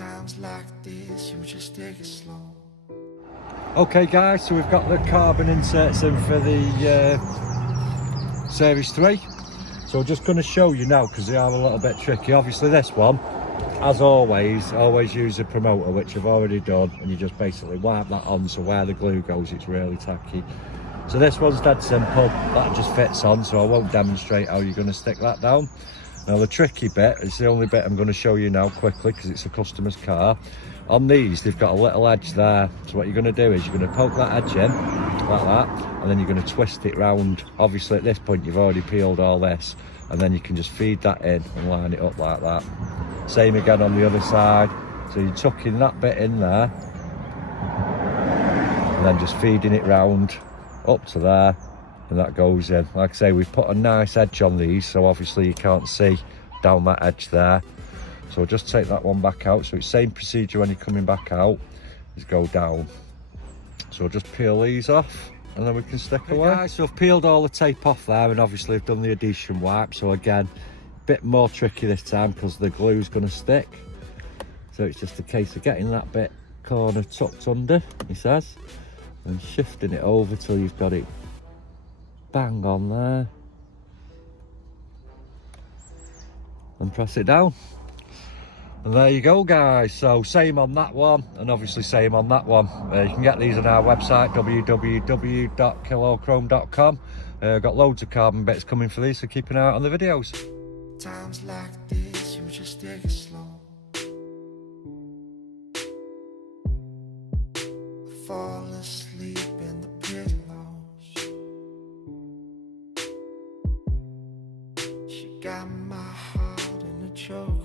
Times like this, you just take it slow. Okay guys, so we've got the carbon inserts in for the Series 3. So I'm just going to show you now because they are a little bit tricky. Obviously this one, as always use a promoter, which I've already done, and you just basically wipe that on, so where the glue goes it's really tacky. So this one's dead simple, that just fits on, so I won't demonstrate how you're going to stick that down. Now the tricky bit is the only bit I'm going to show you now quickly because it's a customer's car. On these they've got a little edge there, so what you're going to do is you're going to poke that edge in like that, and then you're going to twist it round. Obviously at this point you've already peeled all this, and then you can just feed that in and line it up like that. Same again on the other side, so you're tucking that bit in there and then just feeding it round up to there, and that goes in. Like I say, we've put a nice edge on these, so obviously you can't see down that edge there. So I'll just take that one back out. So it's same procedure when you're coming back out, is go down. So I'll just peel these off and then we can stick away. Guys, so I've peeled all the tape off there, and obviously I've done the adhesion wipe. So again, a bit more tricky this time because the glue's going to stick. So it's just a case of getting that bit corner tucked under, he says, and shifting it over till you've got it bang on there, and press it down. And there you go guys, so same on that one and obviously same on that one. You can get these on our website www.KillAllChrome.com. Got loads of carbon bits coming for these, so keep an eye out on the videos. Times like this, you just take it slow. I fall asleep in the pillows. She got my heart in a choke.